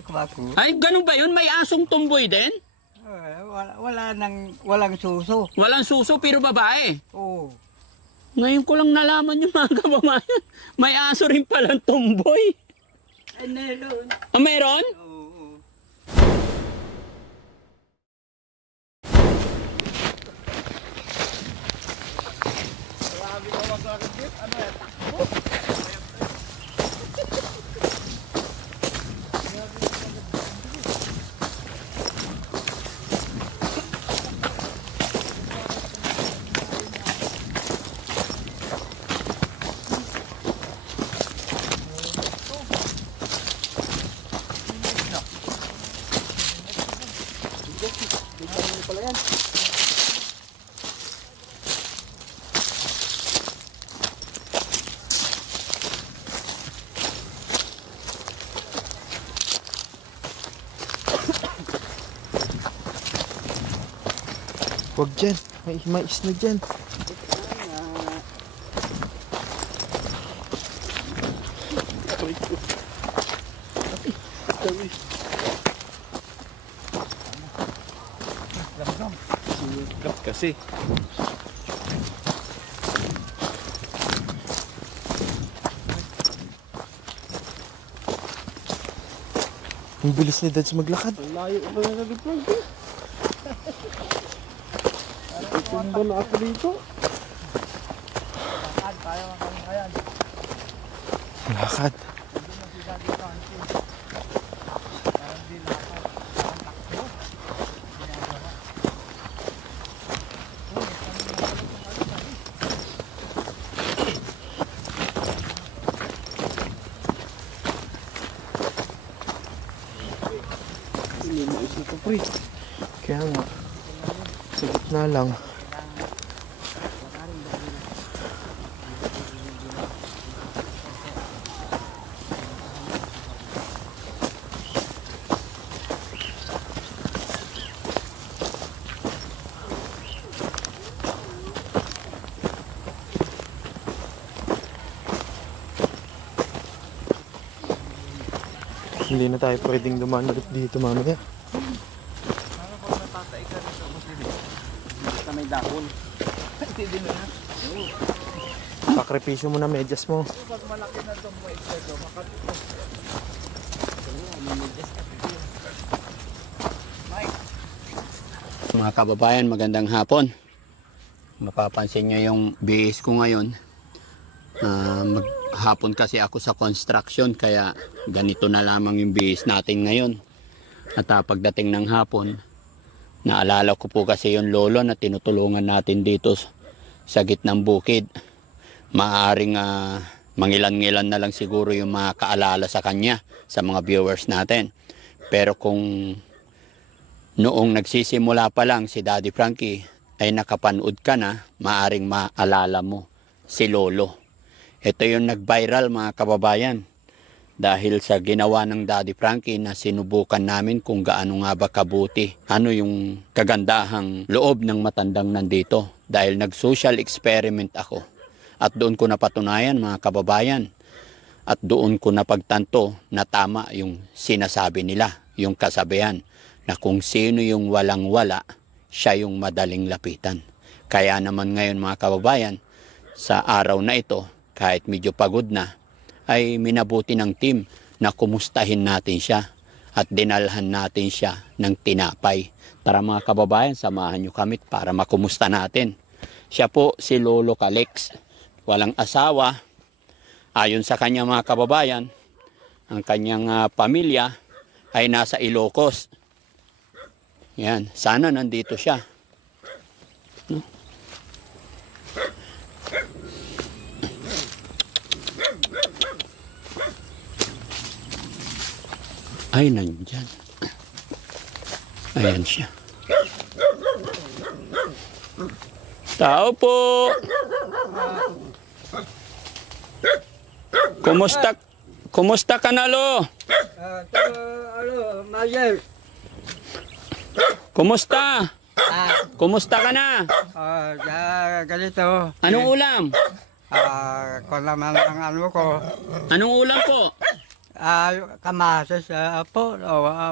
Ako. Ay, ganun ba yun? May asong tumboy din? Walang suso. Walang suso pero babae. Oo. Ngayon ko lang nalaman yung mga kababayan. May aso rin palang tumboy. Ay, meron. Ah, meron? Oo. Huwag dyan. May mais na dyan. Kasi ang bilis ni Dads maglakad. Ang layo ko na nag-vlog eh. Tumba na ako dito. Lakad. Hindi mo isa ito pre. Kaya nga. Sa gitna lang. Hindi na tayo pwedeng dumaan ulit dito mamaya. Basta may dahon. Sakripisyo mo na medyas mo. Pag malaki na itong mais na ito, makapito. Mga kababayan, magandang hapon. Mapapansin nyo yung bihis ko ngayon. Maghapon kasi ako sa construction kaya ganito na lamang yung bihis natin ngayon. At pagdating ng hapon, naalala ko po kasi yung lolo na tinutulungan natin dito sa gitnang bukid. Maaring mangilan-ngilan na lang siguro yung mga kaalala sa kanya, sa mga viewers natin. Pero kung noong nagsisimula pa lang si Daddy Frankie ay nakapanood ka na, maaring maalala mo si Lolo. Ito yung nag-viral mga kababayan dahil sa ginawa ng Daddy Frankie na sinubukan namin kung gaano nga ba kabuti. Ano yung kagandahang loob ng matandang nandito dahil nag-social experiment ako. At doon ko napatunayan mga kababayan at doon ko napagtanto na tama yung sinasabi nila, yung kasabihan na kung sino yung walang-wala, siya yung madaling lapitan. Kaya naman ngayon mga kababayan, sa araw na ito, kahit medyo pagod na, ay minabuti ng team na kumustahin natin siya at dinalhan natin siya ng tinapay. Tara mga kababayan, samahan nyo kami para makumusta natin. Siya po si Lolo Calix, walang asawa. Ayon sa kanya mga kababayan, ang kanyang pamilya ay nasa Ilocos. Yan, sana nandito siya. No? Ay, nandyan. Ayan siya. Tao po! Kumusta ka na, Lo? Mayer. Kumusta? Kumusta ka na? Ganito. Anong ulam? Kung naman ang ano ko. Anong ulam po? kamatis po.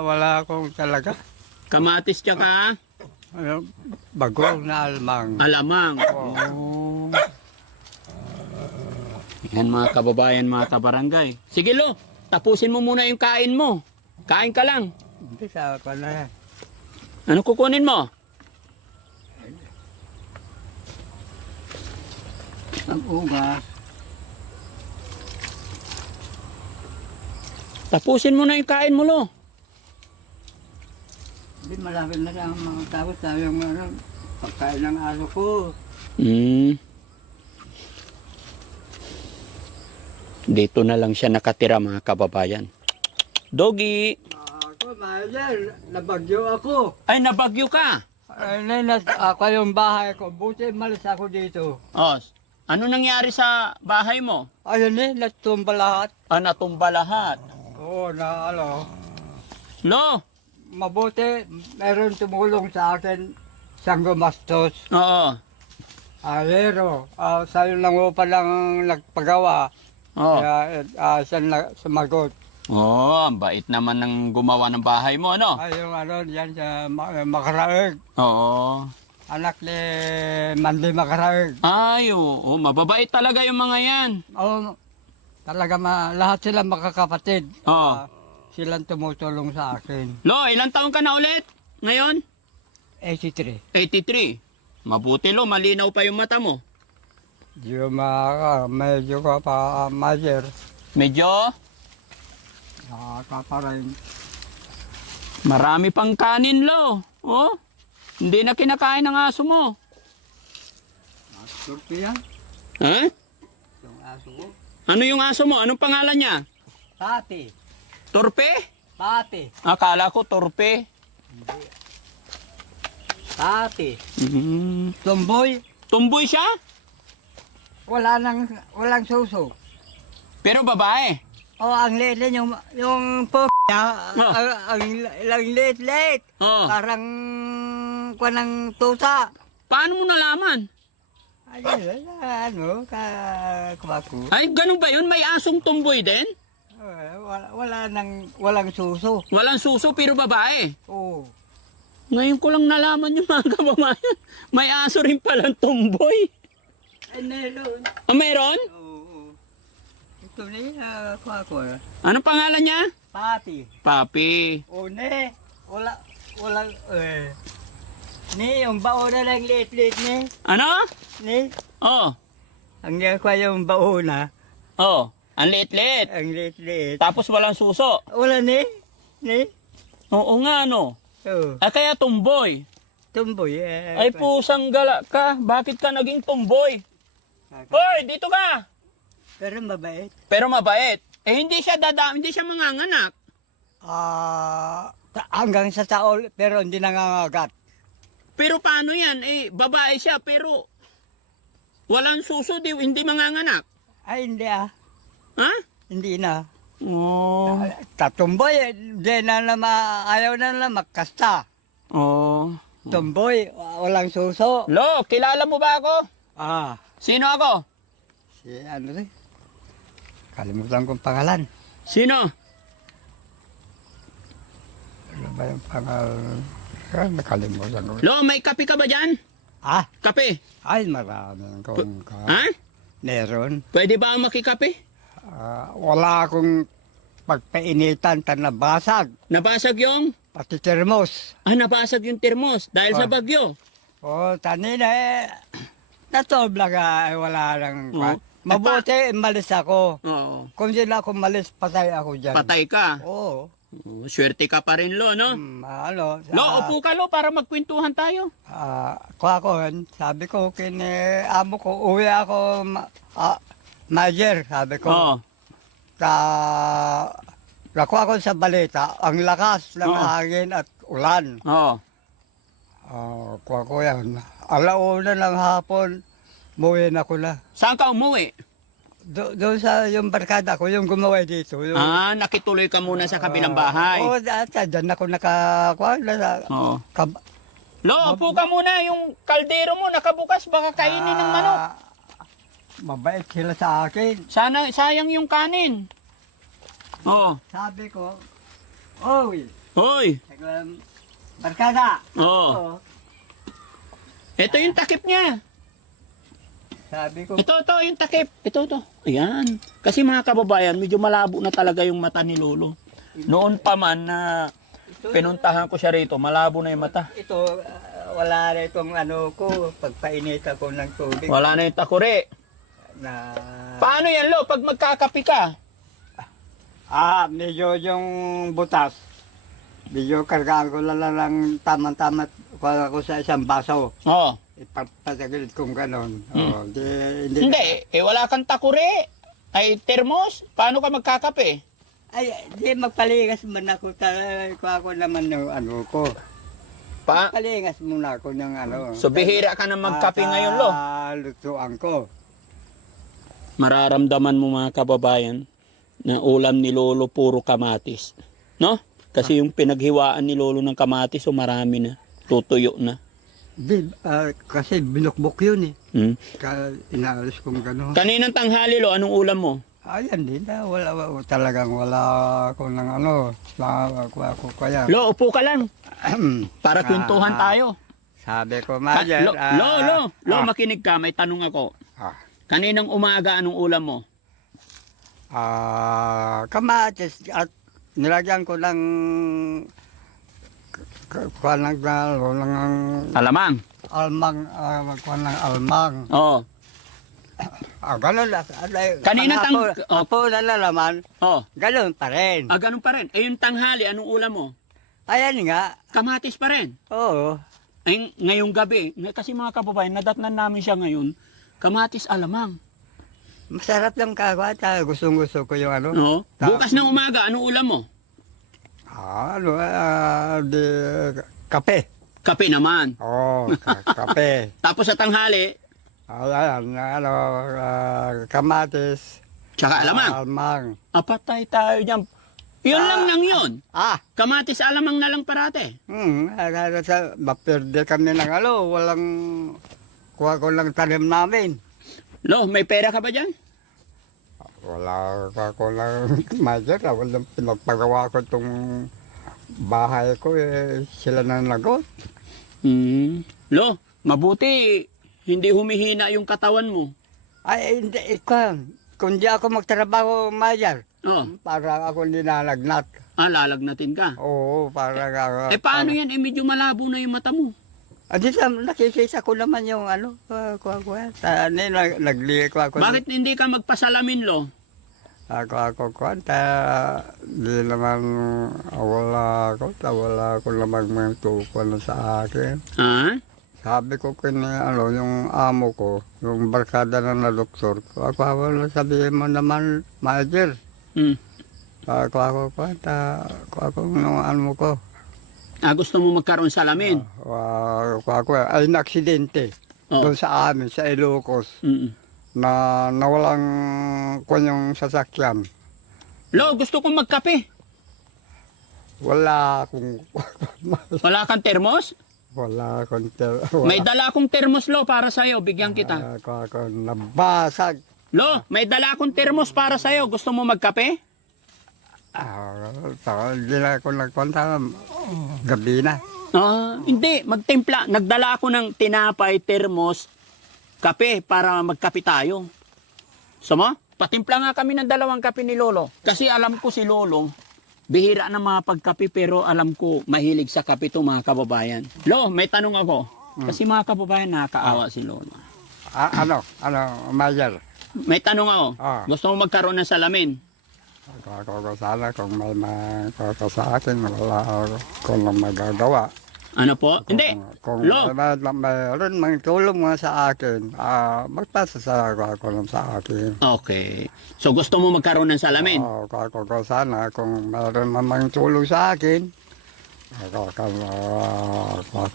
Wala akong talaga. Kamatis tsaka Bagong na alamang. alamang. Oh. Yan mga kababayan, mga kabarangay. Sige lo, tapusin mo muna yung kain mo. Kain ka lang. Hindi sa ako na yan. Ano kukunin mo? Ang ugas. Tapusin mo na yung kain mo lo. Hindi malapit na lang mga tao tayong pagkain ng aso ko. Dito na lang siya nakatira mga kababayan. Doggy! Ako, Mayer, nabagyo ako. Ay, nabagyo ka! Ako yung bahay ko. Buti malis ako dito. Oh, ano nangyari sa bahay mo? Ayun natumba lahat. Ah, natumba lahat. Oo, Lo! mabuti, meron tumulong sa akin siyang gumastos. Oo. Pero, sa'yo lang mo palang nagpagawa. Oo. Kaya siya sumagot. Oh, ang bait naman ng gumawa ng bahay mo, ano? Ay, yung yan sa Makaraeg. Oo. Anak ni Mandy Makaraeg. Ay, oo. Mababait talaga yung mga yan. Oo, talaga lahat sila makakapatid. Oo. Silang tumutulong sa akin. Lo, ilang taon ka na ulit? Ngayon? 83. 83. Mabuti lo, malinaw pa yung mata mo. Di medyo ka pa, Mayer. Medyo Nakakaparin. marami pang kanin lo. Oh, hindi na kinakain ng aso mo. Turki yan. Ha? Yung aso ko. Ano yung aso mo? Anong pangalan niya? Pati. Torpe? Pati. Akala ko torpe. Pati. Mm. Tumboy. Tumboy siya? Walang suso. Pero babae. Oh, ang liit yung po niya, ang liit. Oh. Parang ng tuta. Paano mo nalaman? Kumaku. Ay, ganun ba yun? May asong tumboy din? Walang suso. Walang suso pero babae. Oh. Ngayon ko lang nalaman yung mga kababayan. May aso rin palang tumboy. Ay, meron. Ah, mayroon? Oo. Ito niya, kumaku. Anong pangalan niya? Pati. Papi. O ne, walang, ni, yung baona lang liit ni. Ano? Ni, Oh. ang kwa yung baona, Oh. Ang liit-liit. ang liit. Tapos walang suso. Wala ni, Oo nga, no? oh, Ah, kaya tumboy. tumboy. Ay, pusang gala ka. Bakit ka naging tumboy? Hoy, dito ka. Pero mabait. Pero mabait. Eh, hindi siya manganganak. Hanggang sa taol, pero hindi nangangagat. Pero paano yan? Eh, babae siya, pero walang suso, hindi manganganak. Ay, hindi Ha? Hindi na. Oh. Tatumboy, hindi ayaw na magkasta. Oh. Tumboy, walang suso. Lo, kilala mo ba ako? Sino ako? Si kalimutan kong pangalan. Sino? Ano ba yung pangalan? Nakalimutan ko. Lo, may kape ka ba dyan? Kape? Ay, marami kong Ha? meron. Pwede ba ang makikape? Wala akong pagpainitan nabasag. Nabasag yung? Pati termos. Nabasag yung termos dahil sa bagyo. Tanin natobla ka, wala lang. Oo. Mabuti, malis ako. Oo. Kung di na ako malis, patay ako dyan. Patay ka. Oo. Swerte ka pa rin, Lo, no? Lo, upo ka, Lo, para magkwentuhan tayo. Sabi ko, amo ko, uwi ako, Mayer, sabi ko. Oo. Nakuha ko sa balita, ang lakas ng hangin at ulan. Oo. Kuha ko yan. Alauna ng hapon, muwi na ko na. Saan ka umuwi? Doon sa yung barkada ko, yung gumawa dito. Yung, Nakituloy ka muna sa kabilang bahay. Oo, dyan ako nakakuha na. Oo. Lo, upo ka muna. Yung kaldero mo nakabukas, baka kainin ng manok. Mabait sila sa akin. Sayang yung kanin. Oo. Sabi ko, oy, Hoy. barkada. Oo. Ito yung takip niya. Sabi ko, Ito, yung takip. Ito. Ayan. Kasi mga kababayan, medyo malabo na talaga yung mata ni Lolo. Noon pa man na pinuntahan ko siya rito, malabo na yung mata. ito, wala na itong ano ko, pagpainit ako ng tubig. Wala na yung takuri. Na, Paano yan, Lo, pag magkakapi ka? medyo yung butas. Medyo kargaan ko lang tama-tama ko sa isang baso. Oo. Ipapatagilid kong ganon. Hmm. Hindi. Hindi, wala kang takuri. Ay, termos. Paano ka magkakape? Ay, di magpalingas man ako. Ako naman yung ano ko. Palingas muna ako ng ano. So, bihira ka na magkape ngayon, Lo. Lutuan ko. Mararamdaman mo mga kababayan na ulam ni Lolo puro kamatis. No? Kasi yung pinaghiwaan ni Lolo ng kamatis, so marami na. Tutuyo na. Kasi binukbok yun eh. Hmm. Inaalis kong gano'n. Kaninang tanghali, Lo, anong ulam mo? Ayan din, talagang wala ako ng ano. Ako kaya. Lo, upo ka lang. Para kwentuhan tayo. Sabi ko, Majer. Lo, makinig ka. May tanong ako. Kaninang umaga, anong ulam mo? Kamatis at nilagyan ko ng Alamang. almang, almang. Oo. Ganun lang. Kanina Apo na naman, Oh. ganun pa rin. Ganun pa rin. Eh, yung tanghali, anong ulam mo? Ayan nga, Kamatis pa rin. oo. Ay, ngayong gabi, kasi mga kababayan, nadatnan namin siya ngayon, kamatis alamang. Masarap yung kakwata. Gustong-gusto ko yung ano. No? Bukas ng umaga, anong ulam mo? Kape. Kape naman. Oo, kape. Tapos sa tanghali, Ayan, kamatis. tsaka alamang. Almang. Apatay tayo dyan. Yun lang nang yun. Kamatis alamang na lang parate. Maperde kami ng ano, walang, kuha ko lang tanim namin. Lo, may pera ka ba dyan? Wala ko lang, Majer, walang pinagpagawa ko itong bahay ko, sila na nagot. Lo, mabuti, hindi humihina yung katawan mo. Ay, hindi, kung di ako magtrabaho, Majer, para ako nilalagnat. Lalagnatin ka. Oo, para... Paano yan? Medyo malabo na yung mata mo. Dito, nakikita ko naman yung ano, naglihi ko ako. Bakit hindi ka magpasalamin, Lo? Ako, di naman, wala ko naman magtukol sa akin. Sabi ko yung amo ko, yung barkada na doktor, ako sabihin mo naman, Majer. Ako, nung amo ko. Gusto mo magkaroon salamin? Ay na-aksidente doon sa amin, sa Ilocos, na nawalang yung sasakyan. Lo, gusto kong magkape. Wala akong... Wala kang termos? Wala akong... May dala akong termos, Lo, para sa'yo. Bigyan kita. Ako nabasag. Lo, may dala akong termos para sa'yo. Gusto mo magkape? Hindi na ako nagpunta. Gabi na. Hindi, magtimpla. Nagdala ako ng tinapay, termos, kape para magkape tayo. Sama? Patimpla nga kami ng 2 kape ni Lolo. Kasi alam ko si Lolo, bihira na mga pagkape pero alam ko mahilig sa kape to mga kababayan. Lo, may tanong ako. Kasi mga kababayan nakakaawa si Lolo. Ano, Majer? May tanong ako. Gusto mo magkaroon ng salamin? Ako sana kung may makaka sa akin, wala ako lang magagawa. Ano po? Hindi. Kung Lo. mayroon mang tulong mga sa akin, magpasa sa ako lang sa akin. Okay. So gusto mo magkaroon ng salamin? Ako sana kung mayroon mang tulong sa akin, ako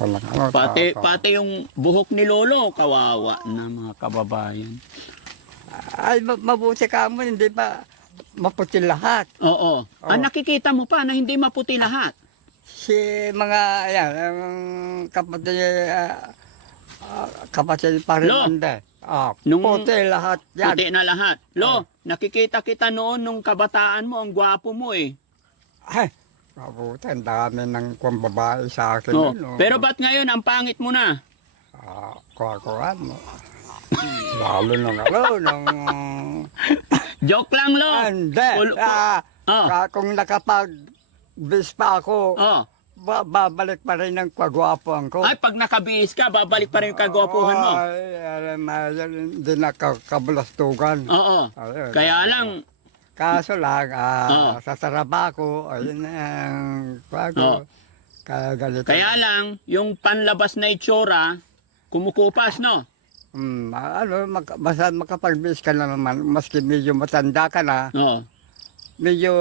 lang ano. Pati yung buhok ni Lolo, kawawa na mga kababayan. Ay, mabuti ka mo, hindi ba maputi lahat? Oo. Nakikita mo pa na hindi maputi lahat. Si mga, ayan, kapatid, kapatid pa rin Lo. hindi. Nung- Puti lahat yan. Puti na lahat. Lo, nakikita kita noon nung kabataan mo, ang gwapo mo eh. Ay, mabuti, ang dami ng kung babae sa akin. No. yun, oh. Pero ba't ngayon ang pangit mo na? Kuha-kuhaan mo. Lalo nung nung... Joke lang, Lo. Hindi. Ul- Oh. Kung nakapag-bis pa ako, Oh. babalik pa rin ang kagwapuan ko. Ay, pag nakabihis ka, babalik pa rin yung kagwapuhan mo. Ay, alam mo, hindi nakakabulastugan. Oo. Ayun. Kaya lang, Kaso lang, Oo. sa trabaho, ayun na ang kwago. Oo. Kaya ganito. kaya lang, yung panlabas na itsura, kumukupas, no? Basta makapag-bis ka na naman, maski medyo matanda ka na, Oo. medyo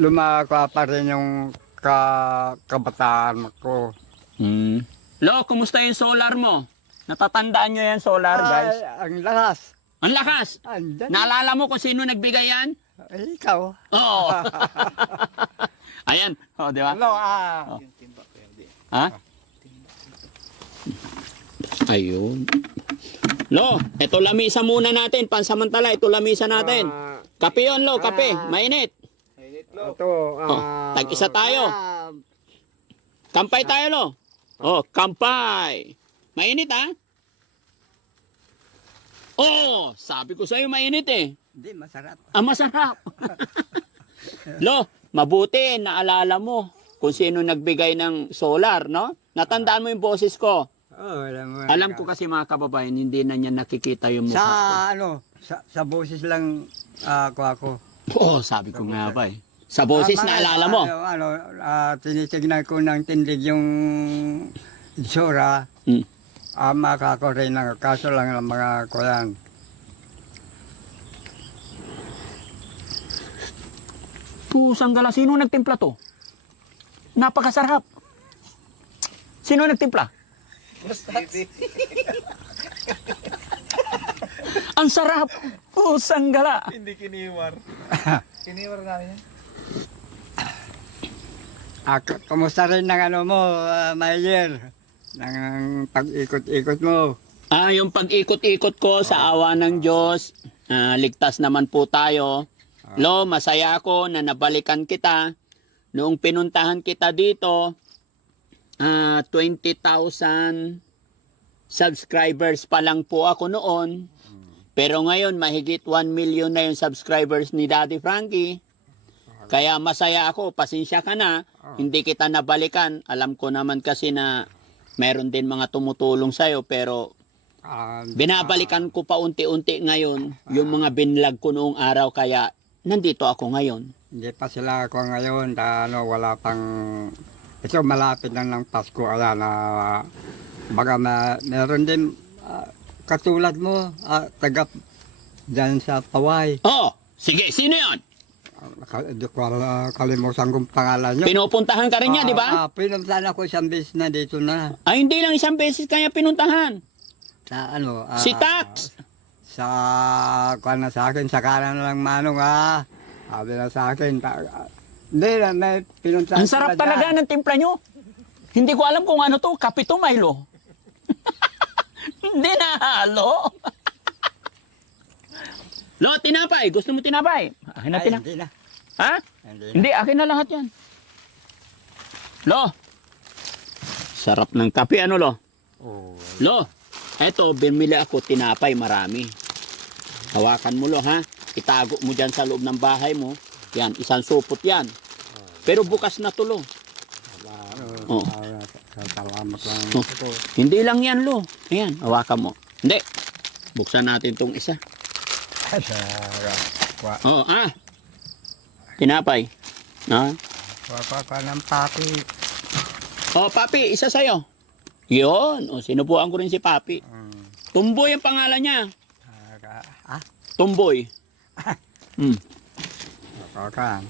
lumaka pa rin yung kabataan ko. Hmm. Lo, kumusta yung solar mo? Natatandaan nyo yan, solar, guys? Ay, ang lakas. Ang lakas! Andyan. Naalala mo kung sino nagbigay yan? Ay, ikaw. Oo. Ayan. O, di ba? Ano, Ha? Ayun. Lo, ito lamisa muna natin. Pansamantala, ito lamisa natin. Kape yun, Lo, kape. Mainit. ito, tag-isa tayo. Kampay tayo, Lo. Oh, kampay. Mainit, ha? Oh, sabi ko sa'yo mainit eh. Hindi, masarap. Masarap. Lo, mabuti naalala mo kung sino nagbigay ng solar, no? Natandaan mo yung boses ko. Alam ko kasi mga kababayan, hindi na niya nakikita yung Sa, mukha sa boses lang ako. ko. Oo, sabi ko nga ba eh. Sa boses naalala mo. Tinitignan ko ng tindig yung itsura. Hmm. Makako rin ng kaso lang ng mga kuyan. Pusang gala, sino nagtimpla to? Napakasarap. Sino nagtimpla? Ang sarap. Pusang gala. Hindi kiniwar. Kiniwar namin yan. Kumusta rin ng ano mo, Mayer? Ng pag-ikot-ikot mo. Yung pag-ikot-ikot ko sa awa ng Diyos, ligtas naman po tayo. Lo, masaya ako na nabalikan kita. Noong pinuntahan kita dito, 20,000 subscribers pa lang po ako noon. Pero ngayon, mahigit 1 million na yung subscribers ni Daddy Frankie. Kaya masaya ako, pasensya ka na. Hindi kita nabalikan. Alam ko naman kasi na meron din mga tumutulong sa'yo, pero binabalikan ko pa unti-unti ngayon yung mga binlag ko noong araw, kaya nandito ako ngayon. Hindi pa sila ako ngayon, wala pang... Ito malapit na ng Pasko, ayan, baga meron din katulad mo, taga dyan sa Paway. Oh, sige, sino yon? Hindi ko kalimutan kong pangalan nyo. Pinupuntahan ka rin niya, di ba? Pinuntahan ako isang beses na dito na. Ay, hindi lang isang beses kanya pinuntahan. Sa Si Tax. Sa akin, sa kanan lang manong sabi na sa akin, hindi na, may pinuntahan. Ang sarap talaga ng timpla nyo. Hindi ko alam kung ano to, kape to, Milo. Hindi na halo. Lo, tinapay. Gusto mo tinapay? Akin na tinapay. Hindi na. Ha? Hindi, akin na lahat yan. Lo. Sarap ng kape, ano, Lo? Oh. Lo, eto, bumili ako tinapay, marami. Hawakan mo, Lo, ha? Itago mo dyan sa loob ng bahay mo. Yan, isang supot yan. Pero bukas na to, Lo. Oh. Salamat lang. Oh. Hindi lang yan, Lo. Ayan, hawakan mo. Hindi. Buksan natin tong isa. Oo, tinapay. Kwa ng papi. Oh, Papi, isa sa'yo. Yun. O, sinubuan ko rin si Papi. Tumboy ang pangalan niya. Tumboy. Kakan.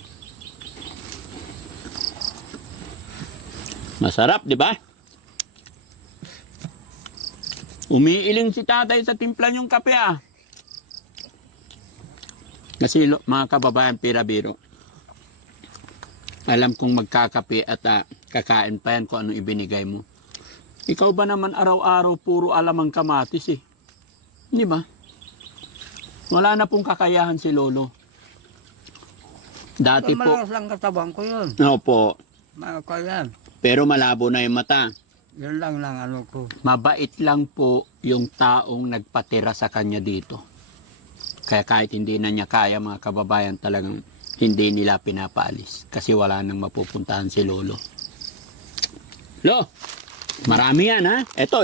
Masarap, di ba? Umiiling si tatay sa timpla niyong kape, Kasi mga kababayan, pira-biro. Alam kong magkakape at kakain pa yan kung anong ibinigay mo. Ikaw ba naman araw-araw puro alamang kamatis eh? Di ba? Wala na pong kakayahan si Lolo. Dati po, Malakas lang katawan ko yun. opo, Ako yan. pero malabo na yung mata. Yun lang ano ko. Mabait lang po yung taong nagpatira sa kanya dito. Kaya kahit hindi na niya kaya, mga kababayan, talagang hindi nila pinapaalis. Kasi wala nang mapupuntahan si Lolo. Lo, marami yan ha. Eto,